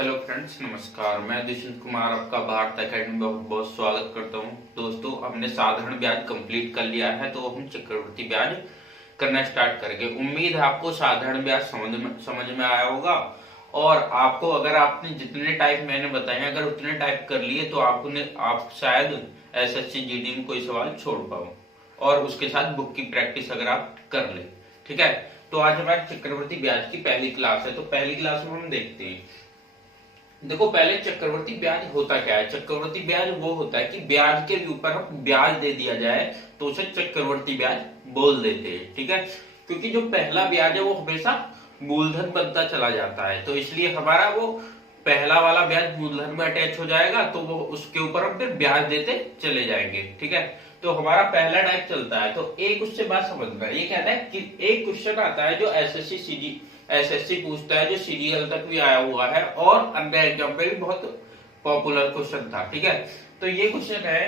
Hello friends, नमस्कार। मैं दुष्यंत कुमार आपका भारत एकेडमी में बहुत बहुत स्वागत करता हूं। दोस्तों, हमने साधारण ब्याज कंप्लीट कर लिया है, तो हम चक्रवृद्धि ब्याज करना स्टार्ट करेंगे। उम्मीद है आपको साधारण ब्याज समझ में आया होगा। और आपको अगर आपने जितने टाइप मैंने बताए अगर उतने टाइप कर लिए तो आप शायद एसएससी जीडी में कोई सवाल छोड़ पाओ, और उसके साथ बुक की प्रैक्टिस अगर आप कर ले। ठीक है, तो आज हमारी चक्रवृद्धि ब्याज की पहली क्लास है। तो पहली क्लास में हम देखते हैं। देखो, पहले चक्रवृद्धि ब्याज होता क्या है। चक्रवृद्धि ब्याज वो होता है कि ब्याज के ऊपर हम ब्याज दे दिया जाए तो उसे चक्रवृद्धि ब्याज बोल देते हैं। ठीक है, क्योंकि जो पहला ब्याज है वो हमेशा मूलधन बनता चला जाता है, तो इसलिए हमारा वो पहला वाला ब्याज मूलधन में अटैच हो जाएगा, तो वो उसके ऊपर हम फिर ब्याज देते चले जाएंगे। ठीक है, तो हमारा पहला टाइप चलता है। तो एक उससे बात समझना, ये कहता है कि एक क्वेश्चन आता है जो एसएससी पूछता है, जो सीजीएल तक भी आया हुआ है और अन्य एग्जाम पे भी बहुत पॉपुलर क्वेश्चन था। ठीक है, तो ये क्वेश्चन है,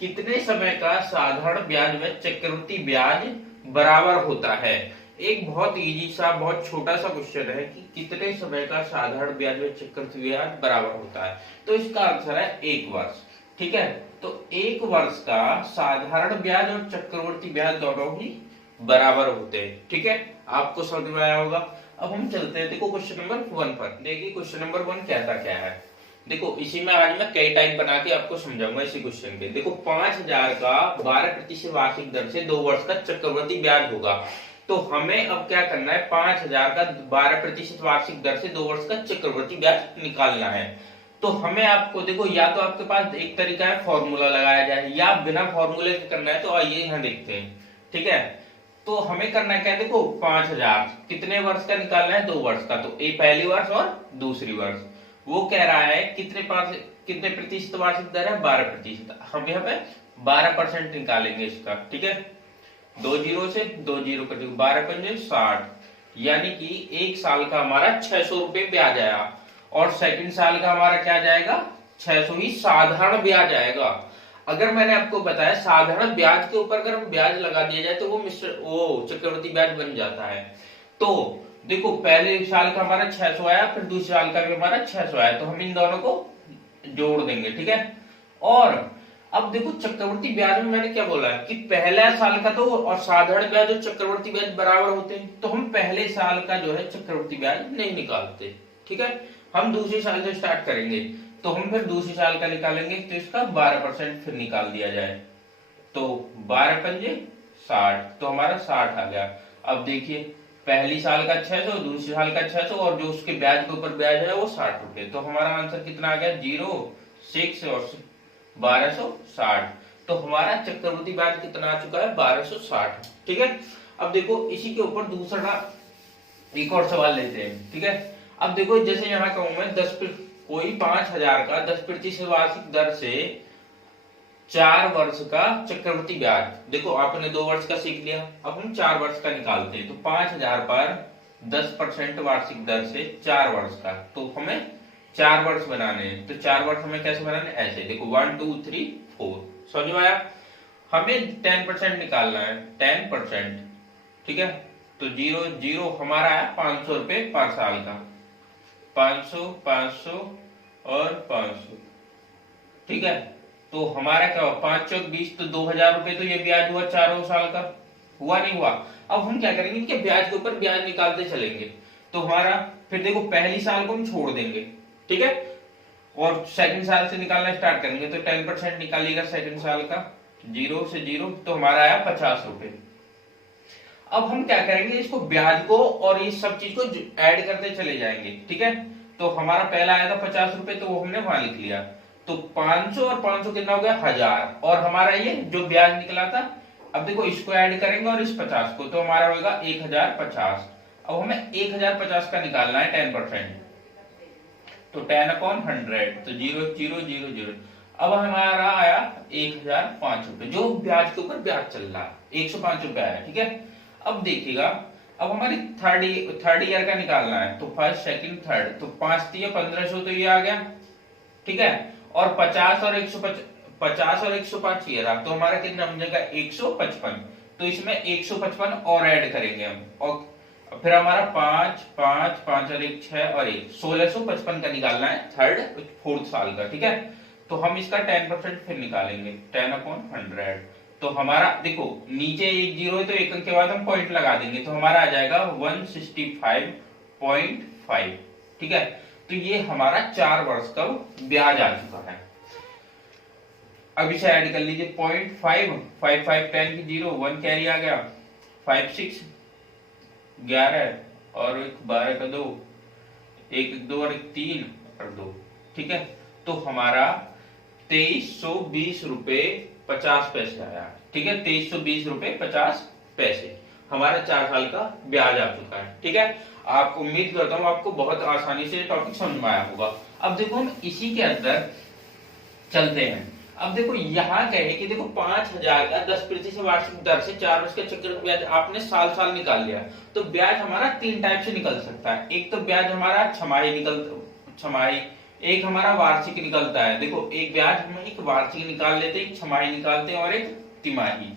कितने समय का साधारण ब्याज में चक्रवृद्धि ब्याज बराबर होता है। एक बहुत इजी सा बहुत छोटा सा क्वेश्चन है कि कितने समय का साधारण ब्याज में चक्रवृद्धि ब्याज बराबर होता है। तो इसका आंसर है 1 वर्ष। ठीक है, तो 1 वर्ष का साधारण ब्याज और चक्रवृद्धि ब्याज दोनों ही बराबर होते हैं। ठीक है, आपको समझ में आया होगा। अब हम चलते हैं, देखो क्वेश्चन नंबर 1 पर। देखिए क्वेश्चन नंबर 1 कहता क्या है। देखो, इसी में आज मैं कई टाइप बना के आपको समझाऊंगा इसी क्वेश्चन के। देखो, 5,000 का 12% वार्षिक दर से 2 वर्ष का चक्रवृद्धि ब्याज होगा। तो हमें अब क्या करना है, 5,000 का 12% वार्षिक दर से 2 वर्ष का चक्रवृद्धि ब्याज निकालना है। तो हमें आपको देखो, या तो आपके पास एक तरीका है फॉर्मूला लगाया जाए, या बिना फॉर्मूले के करना है। तो आइए यहाँ देखते हैं। ठीक है, तो हमें करना क्या है, देखो 5,000 कितने वर्ष का निकालना है, 2 वर्ष का। तो ये पहली वर्ष और दूसरी वर्ष। वो कह रहा है कितने प्रतिशत वार्षिक दर है, 12%। हम यहाँ पे 12% निकालेंगे इसका। ठीक है, 2 जीरो से 2 जीरो कर 12×5 60, यानी कि 1 साल का हमारा 600 रुपए ब्याज आया, और सेकंड साल का हमारा क्या जाएगा, 600 ही साधारण ब्याज आएगा। अगर मैंने आपको बताया साधारण ब्याज के ऊपर अगर हम ब्याज लगा दिया जाए तो वो चक्रवृद्धि ब्याज बन जाता है। तो देखो, पहले साल का हमारा 600 आया, फिर दूसरे साल का भी हमारा 600 आया, तो हम इन दोनों को जोड़ देंगे। ठीक है, और अब देखो चक्रवृद्धि ब्याज में मैंने क्या बोला है कि पहला साल का तो और साधारण ब्याज और चक्रवृद्धि ब्याज बराबर होते हैं, तो हम पहले साल का जो है चक्रवृद्धि ब्याज नहीं निकालते। ठीक है, हम दूसरे साल से स्टार्ट करेंगे, तो हम फिर दूसरे साल का निकालेंगे, तो इसका 12% फिर निकाल दिया जाए। तो 12×5 60, तो हमारा 60 आ गया। अब देखिए, पहली साल का 600, दूसरे साल का 600, और जो उसके ब्याज के ऊपर ब्याज है वो 60 रुपए। तो हमारा आंसर कितना आ गया, 0, 6 और 1260। तो हमारा चक्रवृद्धि ब्याज कितना आ चुका है, 1260। ठीक है, अब देखो इसी के ऊपर दूसरा एक और सवाल लेते हैं। ठीक है, अब देखो जैसे यहाँ कहूं मैं कोई 5,000 का 10% वार्षिक दर से 4 वर्ष का चक्रवृद्धि ब्याज। देखो, आपने 2 वर्ष का सीख लिया, अब हम 4 वर्ष का निकालते हैं। तो 5,000 पर 10% वार्षिक दर से 4 वर्ष का, तो हमें 4 वर्ष बनाने हैं। तो 4 वर्ष हमें कैसे बनाने, ऐसे देखो 1 2 3 4। समझ में आया। हमें 10% निकालना है, 10%। ठीक है, तो 0 0 हमारा आया 500 रुपए पर साल का, 500 500 और 500। ठीक है, तो हमारा क्या हुआ, 5 चौक 20, तो 2,000 रुपए तो ये ब्याज हुआ 4 साल का। हुआ नहीं हुआ। अब हम क्या करेंगे, इनके ब्याज के ऊपर ब्याज निकालते चलेंगे। तो हमारा फिर देखो, पहली साल को हम छोड़ देंगे। ठीक है, और सेकंड साल से निकालना स्टार्ट करेंगे। तो 10% निकालिएगा सेकंड साल का, 0 से 0, तो हमारा आया 50 रुपए। अब हम क्या करेंगे, इसको ब्याज को और इस सब चीज को ऐड करते चले जाएंगे। ठीक है, तो हमारा पहला आया था 50 रुपए, तो वो हमने वहां लिख लिया। तो 500 और 500 कितना हो गया, 1000, और हमारा ये जो ब्याज निकला था, अब देखो इसको ऐड करेंगे और इस 50 को, तो हमारा होगा 1050। अब हमें 1050 का निकालना है 10%, तो 10/100, तो 0 0 0 0। अब हमारा आया 1005 रुपए, जो ब्याज के ऊपर ब्याज चल रहा है 105 रुपए आया। ठीक है, अब देखिएगा, अब हमारी थर्ड ईयर का निकालना है। तो फर्स्ट सेकंड थर्ड, तो 5 3 1500, तो ये आ गया। ठीक है, और 50 और 105 ये रहा, तो हमारा कितना बन जाएगा, 155। तो इसमें 155 और ऐड करेंगे हम। और फिर हमारा 5 5 5 और 1 6 और 1 1655 का निकालना है थर्ड फोर्थ साल का, ठीक है। तो हम इसका 10% फिर निकालेंगे 10/100। तो हमारा देखो नीचे एक जीरो है तो एक अंक के बाद हम पॉइंट लगा देंगे तो हमारा आ जाएगा 165.5, ठीक है। तो ये हमारा 4 वर्ष का ब्याज आ चुका है। अब इसे ऐड कर लीजिए 0.5 5 5 10 की 0 1 कैरी आ गया 5 6 11 और 12 का 2 1 2 और 3 और 2, ठीक है। तो हमारा 2320 रुपए 50 पैसे आया, ठीक है। 2320 रुपए 50 पैसे हमारा 4 साल का ब्याज आ चुका है, ठीक है। आप उम्मीद करता हूं आपको बहुत आसानी से टॉपिक समझ में आया होगा। अब देखो हम इसी के अंदर चलते हैं। अब देखो यहाँ कहे कि देखो 5000 का 10% वार्षिक दर से 4 वर्ष का चक्रवृद्धि ब्याज आपने साल साल निकाल लिया, तो ब्याज हमारा 3 टाइप से निकल सकता है। एक तो ब्याज हमारा छमाही, एक हमारा वार्षिक निकलता है। देखो एक ब्याज हम एक वार्षिक निकाल लेते हैं, एक छमाही निकालते हैं और एक तिमाही,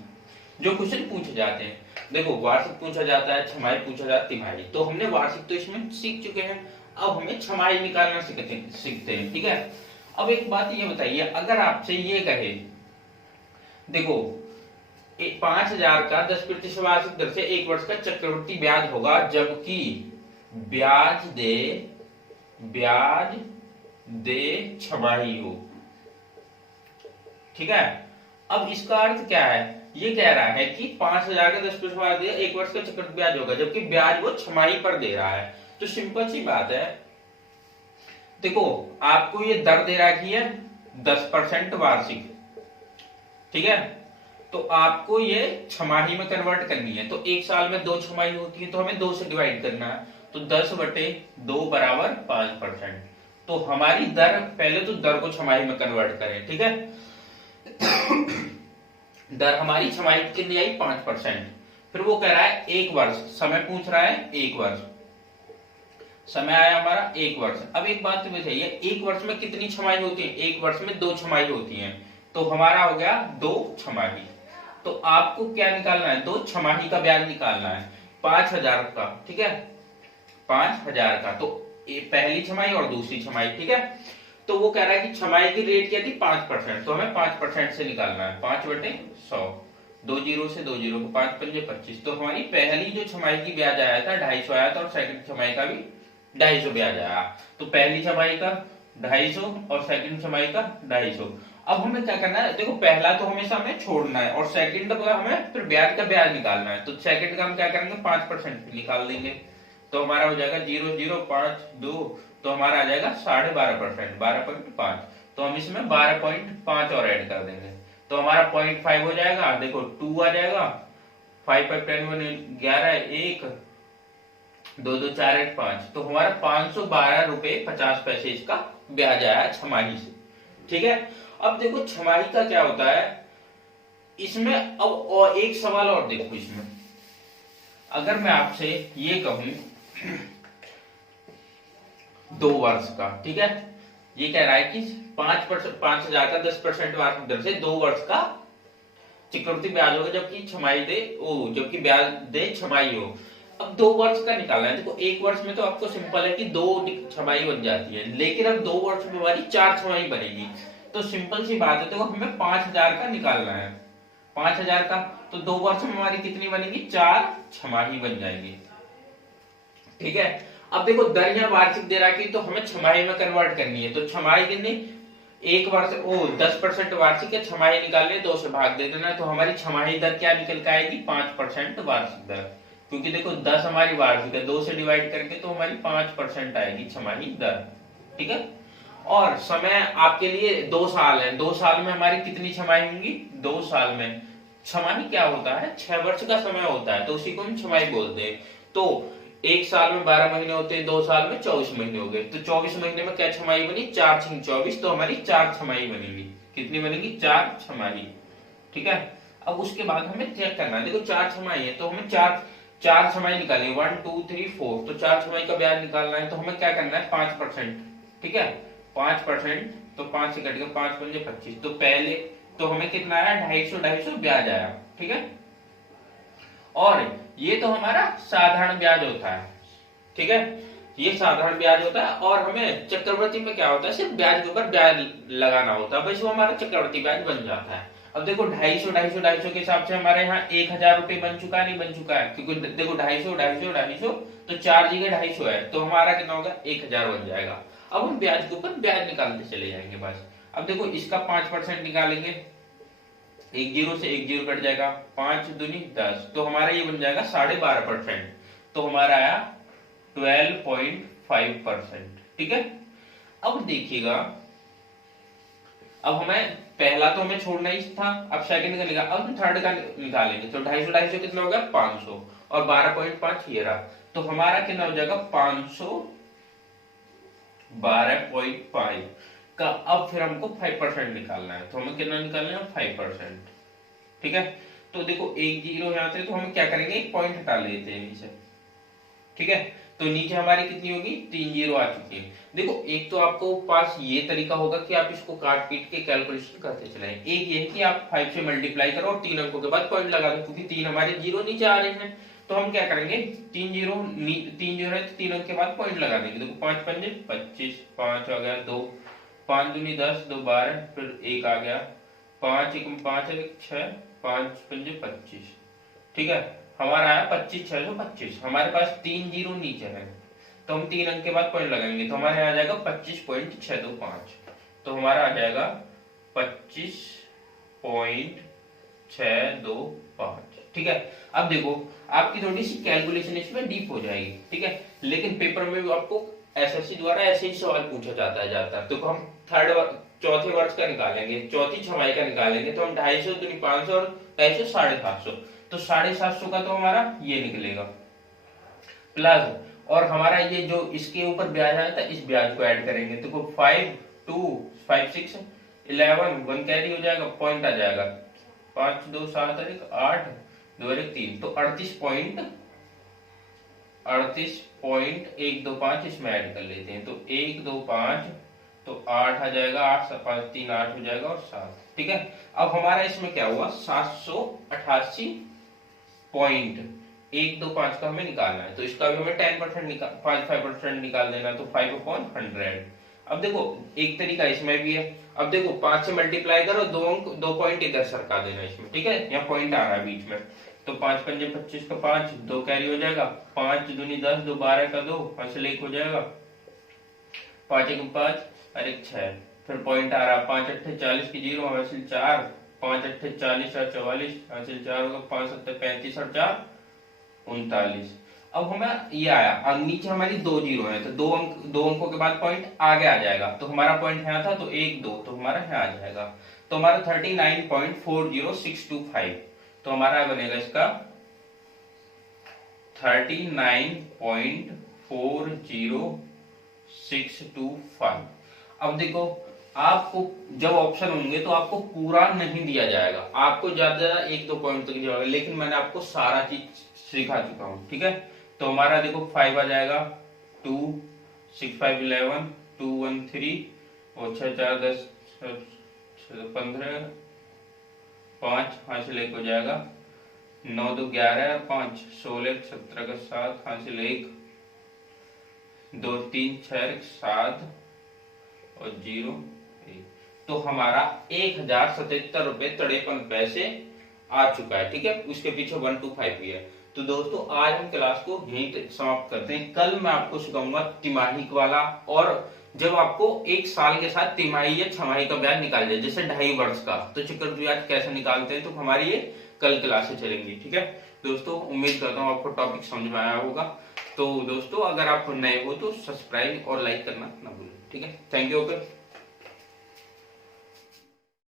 जो क्वेश्चन पूछे जाते हैं। देखो वार्षिक पूछा जाता है, छमाही पूछा जाता है, तिमाही। तो हमने वार्षिक तो इसमें सीख चुके हैं, अब हमें छमाही निकालना सीखते हैं, ठीक है। अब एक बात ये बताइए, अगर आपसे ये कहे देखो 5000 का 10% वार्षिक दर से 1 वर्ष का चक्रवृद्धि ब्याज होगा, जबकि ब्याज दे छमाही हो, ठीक है। अब इसका अर्थ क्या है, ये कह रहा है कि 5000 का 10% वार्षिक दर 1 वर्ष का चक्रवृद्धि ब्याज होगा, जबकि ब्याज वो छमाही पर दे रहा है। तो सिंपल सी बात है, देखो आपको ये दर दे रखी है 10% वार्षिक, ठीक है। तो आपको ये छमाही में कन्वर्ट करनी है। तो एक साल में 2 छमाही होती है तो हमें 2 से डिवाइड करना है, तो 10/2 बराबर 5%। तो हमारी दर, पहले तो दर को छमाही में कन्वर्ट करें, ठीक है। दर हमारी छमाही कितनी आई 5%। फिर वो कह रहा है 1 वर्ष, समय पूछ रहा है 1 वर्ष, समय आया हमारा 1 वर्ष। अब एक बात तो बताइए 1 वर्ष में कितनी छमाही होती है, 1 वर्ष में 2 छमाही होती है, तो हमारा हो गया 2 छमाही। तो आपको क्या निकालना है, 2 छमाही का ब्याज निकालना है 5000 का, ठीक है। 5000 का, तो पहली छमाही और दूसरी छमाही, ठीक है। तो वो कह रहा है कि छमाही की रेट क्या थी 5%, तो हमें 5% से निकालना है 5/100, 2 जीरो से 2 जीरो को 5 पंजे 25। तो हमारी पहली जो छमाही की ब्याज आया था 250 आया था और सेकंड छमाही का भी 250 ब्याज आया। तो पहली छमाही का 250 और सेकंड छमाही का 250। अब हमें क्या करना है, देखो पहला तो हमेशा हमें छोड़ना है और सेकंड का हमें फिर ब्याज का ब्याज निकालना है। तो सेकंड का हम क्या करेंगे 5% निकाल देंगे, तो हमारा हो जाएगा 0 0 5 2, तो हमारा आ जाएगा 12.5%, 12.5। तो हम इसमें 12.5 और ऐड कर देंगे, तो हमारा 0.5 हो जाएगा। देखो 2 आ जाएगा, 5 5 10 11 1 2 2 4 8 5, तो हमारा 512 रुपए 50 पैसे इसका ब्याज आया छमाही से, ठीक है। अब देखो छमाही का क्या होता है इसमें। अब और एक सवाल और देखो इसमें, अगर मैं आपसे ये कहूं 2 वर्ष का, ठीक है। ये कह रहा है कि 5000 का 10% वार्षिक दर से 2 वर्ष का चक्रवृद्धि ब्याज होगा, जबकि ब्याज दे छमाही हो। अब 2 वर्ष का निकालना है। देखो 1 वर्ष में तो आपको सिंपल है कि 2 छमाही बन जाती है, लेकिन अब 2 वर्ष में हमारी 4 छमाही बनेगी। तो सिंपल सी बात है, देखो हमें 5000 का निकालना है, 5000 का, तो 2 वर्ष में हमारी कितनी बनेगी 4 छमाही बन जाएगी, ठीक है। अब देखो दर यहाँ वार्षिक दे रखी, तो हमें छमाही में कन्वर्ट करनी है। तो छमाही कितनी, 1 वर्ष 10% वार्षिक है, छमाही निकालने 2 से भाग दे देना, तो हमारी छमाही दर क्या निकल के आएगी 5% वार्षिक दर। क्योंकि देखो 10 हमारी वार्षिक है, 2 से डिवाइड करके तो हमारी 5% आएगी छमाही दर, ठीक है। और समय आपके लिए 2 साल है, 2 साल में हमारी कितनी छमाही होंगी, 2 साल में छमाही क्या होता है 6 वर्ष का समय होता है, तो उसी को हम छमाही बोलते हैं। तो 1 साल में 12 महीने होते हैं, 2 साल में 24 महीने हो गए, तो 24 महीने में क्या छमाही बनी 4 6 24, तो हमारी 4 छमाही बनेगी। कितनी बनेगी 4 छमाही, ठीक है। अब उसके बाद हमें चेक करना है, देखो 4 छमाही है तो हमें 4 छमाही निकालिए 1 2 3 4, तो 4 छमाही का ब्याज निकालना है, तो हमें क्या करना है 5%, ठीक है। 5%, तो 5 से कट गया 5 पंजे 25, तो पहले तो हमें कितना आया 250 ब्याज आया, ठीक है। और ये तो हमारा साधारण ब्याज होता है, ठीक है, ये साधारण ब्याज होता है। और हमें चक्रवृद्धि में क्या होता है, सिर्फ ब्याज के ऊपर ब्याज लगाना होता है, बस वो हमारा चक्रवृद्धि ब्याज बन जाता है। अब देखो 250 के हिसाब से हमारे यहाँ 1000 रुपए बन चुका है, नहीं बन चुका है, क्योंकि देखो 250 तो 4 जगह 250 है, तो हमारा कितना होगा 1000 बन जाएगा। अब हम ब्याज के ऊपर ब्याज निकालते चले जाएंगे बस। अब देखो इसका 5% निकालेंगे, एक जीरो से एक जीरो कट जाएगा, 5 दूनी 10, तो हमारा ये बन जाएगा 12.5%, तो हमारा आया 12.5%, ठीक है। अब देखिएगा, अब हमें पहला तो हमें छोड़ना ही था, अब सेकंड का निकाल, अब हम थर्ड का निकालेंगे, तो 250 कितना होगा 500 और 12.5 ये रहा, तो हमारा कितना हो जाएगा 512.5 का। अब फिर हमको 5% निकालना है, तो हमें कितना निकालना है 5%, ठीक है। तो देखो एक जीरो यहाँ से, तो हम क्या करेंगे एक पॉइंट हटा लेते हैं नीचे, ठीक है। तो नीचे हमारी कितनी होगी 3 जीरो आ चुकी है। देखो एक तो आपको पास ये तरीका होगा कि आप इसको काट पीट के कैलकुलेशन करते चलाएं, एक ये है कि आप 5 से मल्टीप्लाई करो और 3 अंकों के बाद पॉइंट लगा दो, क्योंकि 3 हमारे जीरो नीचे आ रहे हैं, तो हम क्या करेंगे 3 जीरो है तो 3 अंक के बाद पॉइंट लगा देंगे। देखो 5 पंजे 25, 5 आ गया 2, 5 दूनी 10, 2 12, फिर 1 आ गया, 5 1 5 6, 5 पंजे 25, ठीक है। हमारा आया 25,625, हमारे पास 3 जीरो नीचे है, तो हम 3 अंक के बाद पॉइंट लगाएंगे, तो हमारे आ जाएगा 25.625, तो हमारा आ जाएगा 25.625, ठीक है। अब देखो आपकी थोड़ी सी कैलकुलेशन इसमें डीप हो जाएगी, ठीक है, लेकिन पेपर में भी आपको एसएससी द्वारा ऐसे ही सवाल पूछा जाता है ज्यादातर। तो हम चौथे वर्ष का निकालेंगे, चौथी छमाही का निकालेंगे, तो हम 250 दूनी 500 और 250 750, तो 750 का तो हमारा ये निकलेगा प्लस, और हमारा ये जो इसके ऊपर ब्याज आया था इस ब्याज को ऐड करेंगे, तो 5 2 5 6 11 1 कैरी हो जाएगा, पॉइंट आ जाएगा 5 2 7 8 2 1 3, तो 38.125 इसमें ऐड कर लेते हैं, तो 1 2 5, तो 8 आ जाएगा, 8 7 5 3 8 हो जाएगा और 7, ठीक है। अब हमारा इसमें क्या हुआ 788.125 का हमें निकालना है, तो इसका भी हमें 10% 5% निकाल देना, तो 5/100। अब देखो एक तरीका इसमें भी है, अब देखो 5 से मल्टीप्लाई करो, 2 पॉइंट इधर सरका देना इसमें, ठीक है, यहाँ पॉइंट आ रहा है बीच में, तो 5 पंजे 25 का 5, 2 कैरी हो जाएगा, 5 दूनी 10, 2 12 का 2, हासिल 1 हो जाएगा, 5 1 5 और 1 6, फिर पॉइंट आ रहा है 5 8 40 की 0, हासिल 4, 5 8 40 और 44, हासिल 4 होगा, 5 7 35 और 4 39। अब हमें ये आया, अब नीचे हमारी 2 जीरो है, तो 2 अंकों के बाद पॉइंट आगे आ जाएगा, तो हमारा पॉइंट यहाँ था, तो 1 2, तो हमारा यहाँ आ जाएगा, तो हमारा 39.40625, तो हमारा बनेगा इसका 39.40625। अब देखो आपको जब ऑप्शन होंगे तो आपको पूरा नहीं दिया जाएगा, आपको ज्यादा 1-2 पॉइंट तक दिया जाएगा, लेकिन मैंने आपको सारा चीज सिखा चुका हूं, ठीक है। तो हमारा देखो 5 आ जाएगा, 2 6 5 11, 2 1 3 और 6 4 10 15, 5 हासिल 1 हो जाएगा, 9 2 11 और 5 16 17 का 7 हासिल 1, 2 3 6 7 और 0 1, तो हमारा 1077.53 आ चुका है, ठीक है। उसके पीछे 125 भी है। तो दोस्तों आज हम क्लास को यहीं तक समाप्त करते हैं, कल मैं आपको सिखाऊंगा तिमाही वाला, और जब आपको एक साल के साथ तिमाही या छमाही का ब्याज निकाल जाए, जैसे 2.5 वर्ष का, तो चक्रवृद्धि ब्याज कैसे निकालते हैं, तो हमारी ये कल क्लासें चलेंगी, ठीक है। दोस्तों उम्मीद करता हूँ आपको टॉपिक समझ में आया होगा। तो दोस्तों अगर आप नए हो तो सब्सक्राइब और लाइक करना ना भूलें, ठीक है। Thank you.